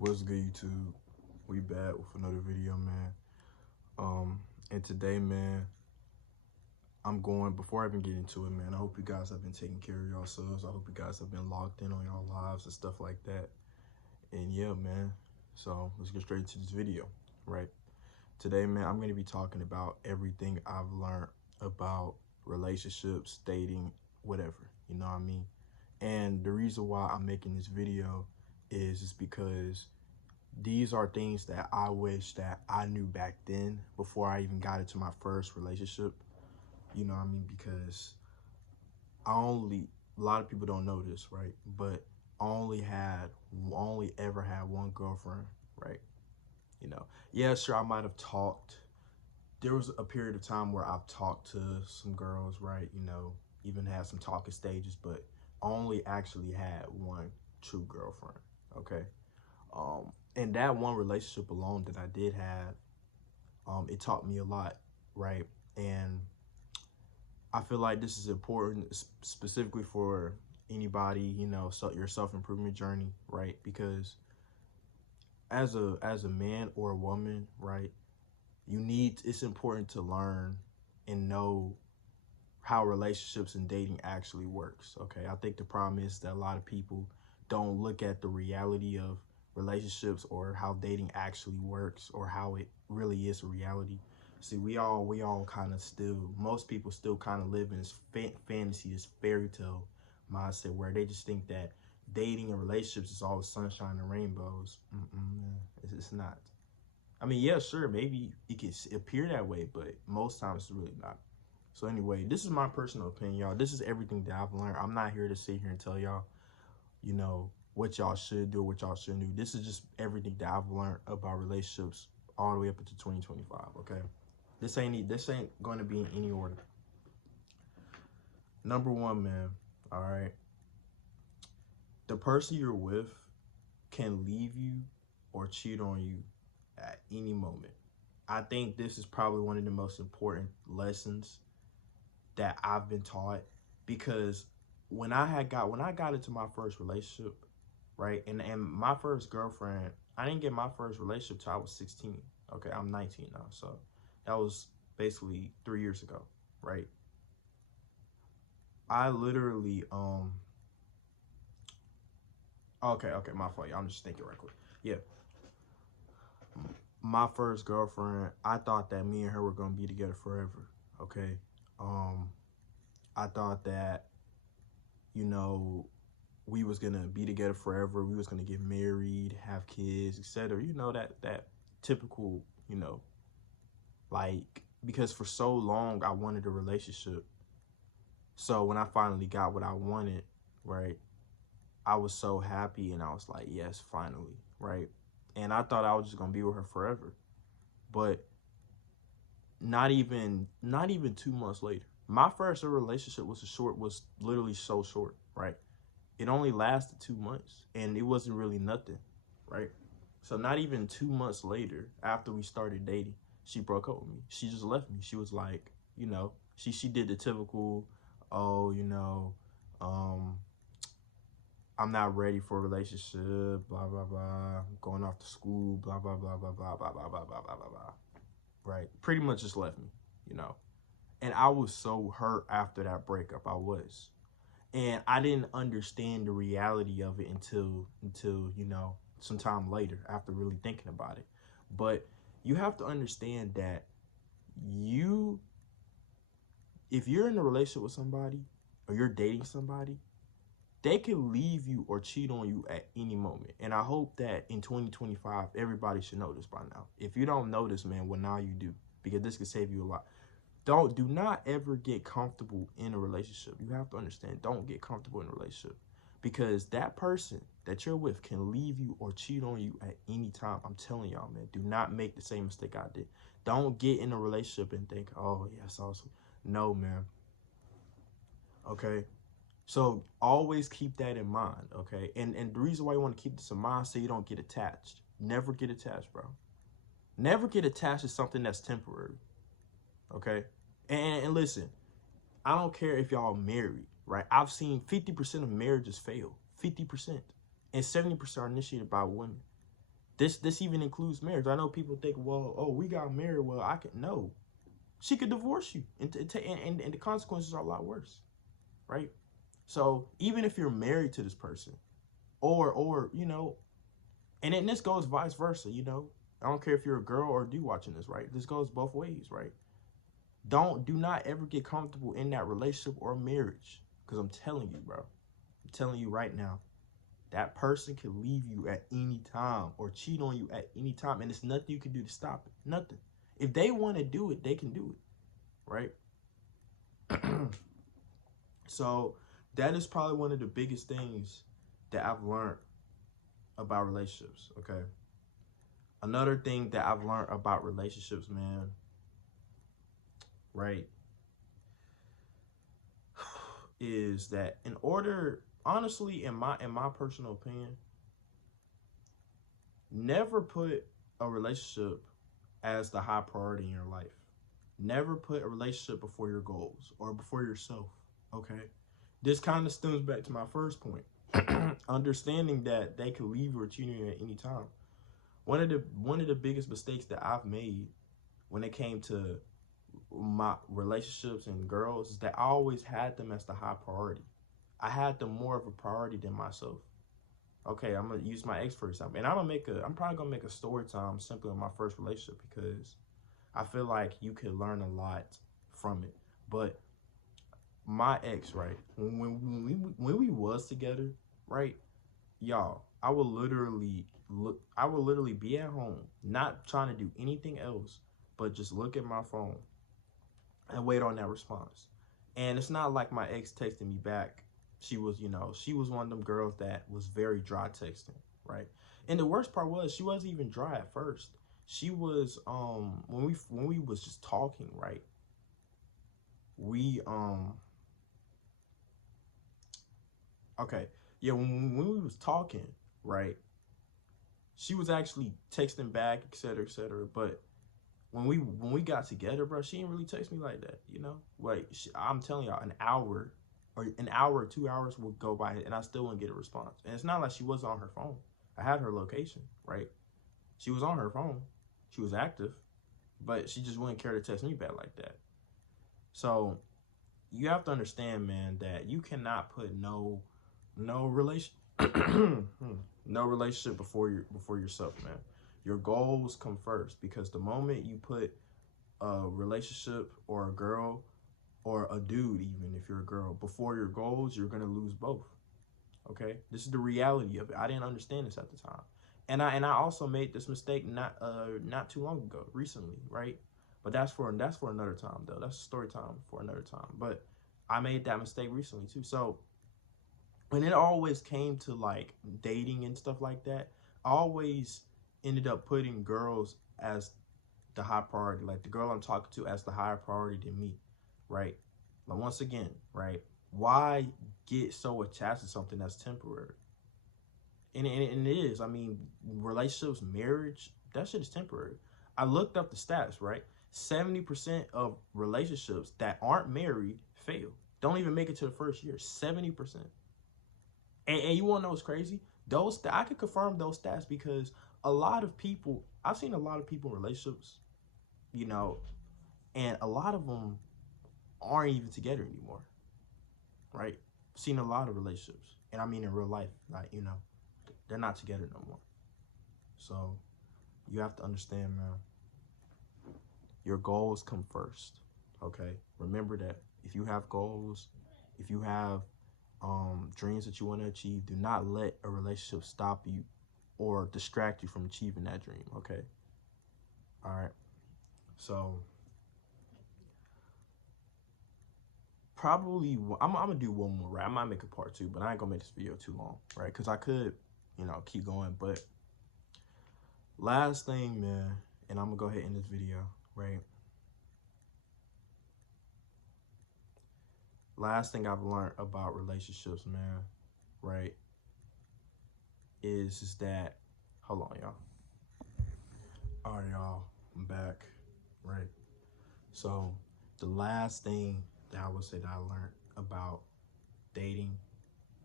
What's good, YouTube? We back with another video, man. And today, man, before I even get into it, man, I hope you guys have been taking care of yourselves. I hope you guys have been locked in on your lives and stuff like that. And yeah, man, so let's get straight into this video, right? Today, man, I'm going to be talking about everything I've learned about relationships, dating, whatever, you know what I mean? And the reason why I'm making this video is because these are things that I wish that I knew back then before I even got into my first relationship. You know what I mean? Because a lot of people don't know this, right? But I only ever had one girlfriend, right? You know, yeah, sure, I might have talked. There was a period of time where I've talked to some girls, right? You know, even had some talking stages, but I only actually had one true girlfriend, okay? And that one relationship alone that I did have, it taught me a lot, right? And I feel like this is important specifically for anybody, you know, your self-improvement journey, right? Because as a man or a woman, right, it's important to learn and know how relationships and dating actually works. Okay, I think the problem is that a lot of people don't look at the reality of relationships or how dating actually works or how it really is a reality. See, we all kind of still, most people still kind of live in this fantasy, this fairy tale mindset where they just think that dating and relationships is all sunshine and rainbows. It's not. I mean, yeah, sure, maybe it can appear that way, but most times it's really not. So anyway, this is my personal opinion, y'all. This is everything that I've learned. I'm not here to sit here and tell y'all, you know, what y'all should do, what y'all shouldn't do. This is just everything that I've learned about relationships all the way up into 2025, okay? This ain't going to be in any order. Number one, man, all right? The person you're with can leave you or cheat on you at any moment. I think this is probably one of the most important lessons that I've been taught, because when I got into my first relationship, right, and my first girlfriend, I didn't get my first relationship till I was 16. Okay, I'm 19 now, so that was basically 3 years ago, right? I literally okay, my fault. I'm just thinking right quick. Yeah, my first girlfriend, I thought that me and her were gonna be together forever. Okay, um, I thought that, you know, we was gonna be together forever. We was gonna get married, have kids, etc. You know, that typical, you know, like, because for so long I wanted a relationship. So when I finally got what I wanted, right, I was so happy and I was like, yes, finally, right? And I thought I was just gonna be with her forever. But not even 2 months later. My first relationship was literally so short, right? It only lasted 2 months and it wasn't really nothing, right? So not even 2 months later, after we started dating, she broke up with me. She just left me. She was like, you know, she did the typical, oh, you know, I'm not ready for a relationship, blah blah blah. I'm going off to school, blah blah blah blah blah blah blah blah blah blah blah blah. Right? Pretty much just left me, you know. And I was so hurt after that breakup. I was. And I didn't understand the reality of it until you know, sometime later, after really thinking about it. But you have to understand that you if you're in a relationship with somebody or you're dating somebody, they can leave you or cheat on you at any moment. And I hope that in 2025 everybody should know this by now. If you don't know this, man, well, now you do, because this could save you a lot. Do not ever get comfortable in a relationship. You have to understand, don't get comfortable in a relationship, because that person that you're with can leave you or cheat on you at any time. I'm telling y'all, man, do not make the same mistake I did. Don't get in a relationship and think, oh yes, awesome. No, man. Okay, so always keep that in mind. Okay, and the reason why you want to keep this in mind, so you don't get attached. Never get attached, bro. Never get attached to something that's temporary. Okay, and listen, I don't care if y'all married, right? I've seen 50% of marriages fail, 50%, and 70% are initiated by women. This even includes marriage. I know people think, well, oh, we got married. Well, I can no. She could divorce you, and the consequences are a lot worse, right? So even if you're married to this person, or you know, and then this goes vice versa, you know. I don't care if you're a girl or a dude watching this, right? This goes both ways, right? Do not ever get comfortable in that relationship or marriage, because I'm telling you, bro. I'm telling you right now, that person can leave you at any time or cheat on you at any time, and there's nothing you can do to stop it. Nothing. If they want to do it, they can do it, right? So that is probably one of the biggest things that I've learned about relationships. Okay. Another thing that I've learned about relationships, man, right, is that in order, honestly, in my personal opinion, never put a relationship as the high priority in your life. Never put a relationship before your goals or before yourself. Okay. This kind of stems back to my first point. Understanding that they can leave you or cheat on you at any time. One of the biggest mistakes that I've made when it came to my relationships and girls is that I always had them as the high priority. I had them more of a priority than myself. Okay, I'm gonna use my ex for example, and I'm probably gonna make a story time simply on my first relationship because I feel like you could learn a lot from it. But my ex, right, when we was together, right, y'all, I would literally be at home, not trying to do anything else, but just look at my phone and wait on that response. And it's not like my ex texted me back. She was one of them girls that was very dry texting, right? And the worst part was she wasn't even dry at first. She was when we was just talking, right? We okay. Yeah, when we was talking, right? She was actually texting back, etc., etc. But when we got together, bro, she didn't really text me like that, you know. Like I'm telling y'all, an hour or 2 hours would go by, and I still wouldn't get a response. And it's not like she was on her phone. I had her location, right? She was on her phone. She was active, but she just wouldn't care to text me back like that. So you have to understand, man, that you cannot put no relation no relationship before yourself, man. Your goals come first because the moment you put a relationship or a girl or a dude, even if you're a girl, before your goals, you're gonna lose both. Okay, this is the reality of it. I didn't understand this at the time, and I also made this mistake not too long ago, recently, right? But that's for another time though. That's a story time for another time. But I made that mistake recently too. So when it always came to like dating and stuff like that, I always ended up putting girls as the high priority, like the girl I'm talking to as the higher priority than me, right? But once again, right? Why get so attached to something that's temporary? And it is. I mean, relationships, marriage, that shit is temporary. I looked up the stats, right? 70% of relationships that aren't married fail. Don't even make it to the first year. 70%. And you want to know what's crazy? I can confirm those stats because I've seen a lot of people in relationships, you know, and a lot of them aren't even together anymore, right? I've seen a lot of relationships, and I mean in real life, like, you know, they're not together no more. So you have to understand, man, your goals come first, okay? Remember that. If you have goals, if you have dreams that you want to achieve, do not let a relationship stop you or distract you from achieving that dream, okay? All right. So probably I'm gonna do one more, right? I might make a part two, but I ain't gonna make this video too long, right? Because I could, keep going. But last thing, man, and I'm gonna go ahead and end this video, right? Last thing I've learned about relationships, man, right, is that, hold on, y'all. All right, y'all, I'm back, right? So the last thing that I would say that I learned about dating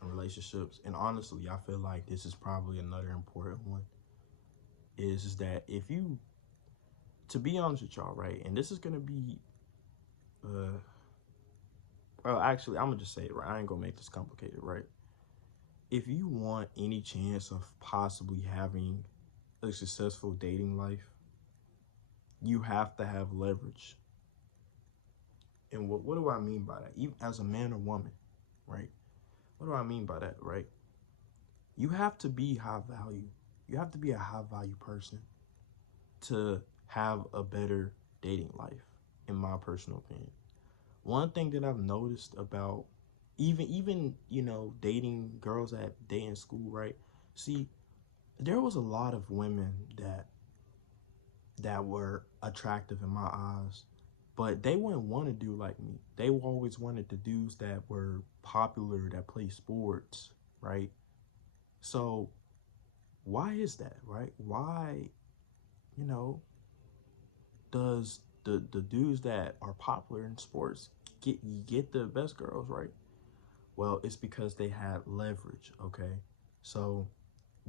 and relationships, and honestly, I feel like this is probably another important one, is that if you, to be honest with y'all, right, and this is gonna be, well, actually, I'm gonna just say it, right? I ain't gonna make this complicated, right? If you want any chance of possibly having a successful dating life, you have to have leverage. And what do I mean by that? Even as a man or woman, right? What do I mean by that, right? You have to be high value. You have to be a high value person to have a better dating life, in my personal opinion. One thing that I've noticed about even dating girls at dating school, right? See, there was a lot of women that were attractive in my eyes, but they wouldn't want to do like me. They always wanted the dudes that were popular, that play sports, right? So why is that, right? Why, you know, does the dudes that are popular in sports get the best girls, right? Well, it's because they had leverage, okay? So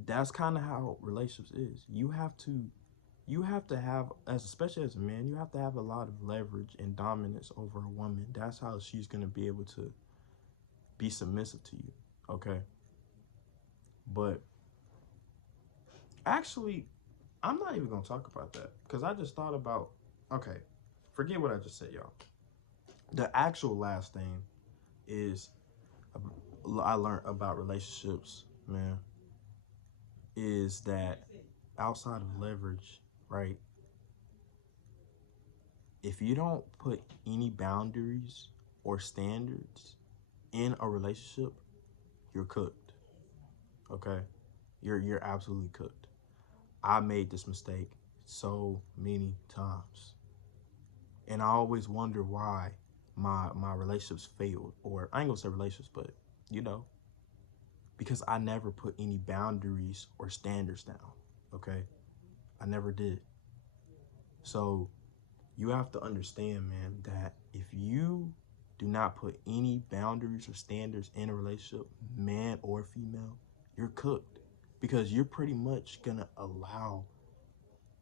that's kind of how relationships is. You have to have, as especially as a man, you have to have a lot of leverage and dominance over a woman. That's how she's going to be able to be submissive to you, okay? But actually, I'm not even going to talk about that because I just thought about, okay, forget what I just said, y'all. The actual last thing is I learned about relationships, man, is that outside of leverage, right? If you don't put any boundaries or standards in a relationship, you're cooked. Okay? You're absolutely cooked. I made this mistake so many times. And I always wonder why my relationships failed. Or I ain't gonna say relationships, but you know, because I never put any boundaries or standards down. Okay? I never did. So you have to understand, man, that if you do not put any boundaries or standards in a relationship, man or female, you're cooked because you're pretty much gonna allow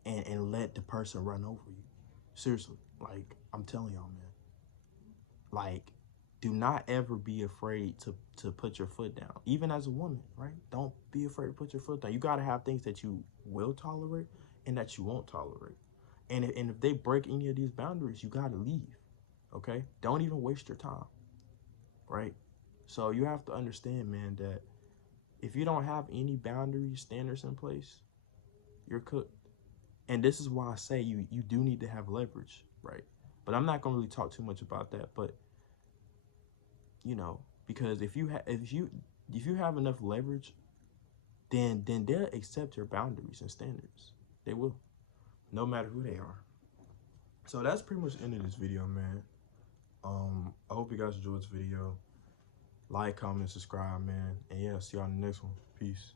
and let the person run over you. Seriously, like I'm telling y'all, man. Like, do not ever be afraid to put your foot down, even as a woman, right? Don't be afraid to put your foot down. You gotta have things that you will tolerate and that you won't tolerate. And if they break any of these boundaries, you gotta leave. Okay? Don't even waste your time. Right? So you have to understand, man, that if you don't have any boundaries, standards in place, you're cooked. And this is why I say you do need to have leverage, right? But I'm not gonna really talk too much about that. But because if you have enough leverage, then they'll accept your boundaries and standards. They will, no matter who they are. So that's pretty much the end of this video, man. I hope you guys enjoyed this video. Like, comment, subscribe, man. And yeah, see y'all in the next one. Peace.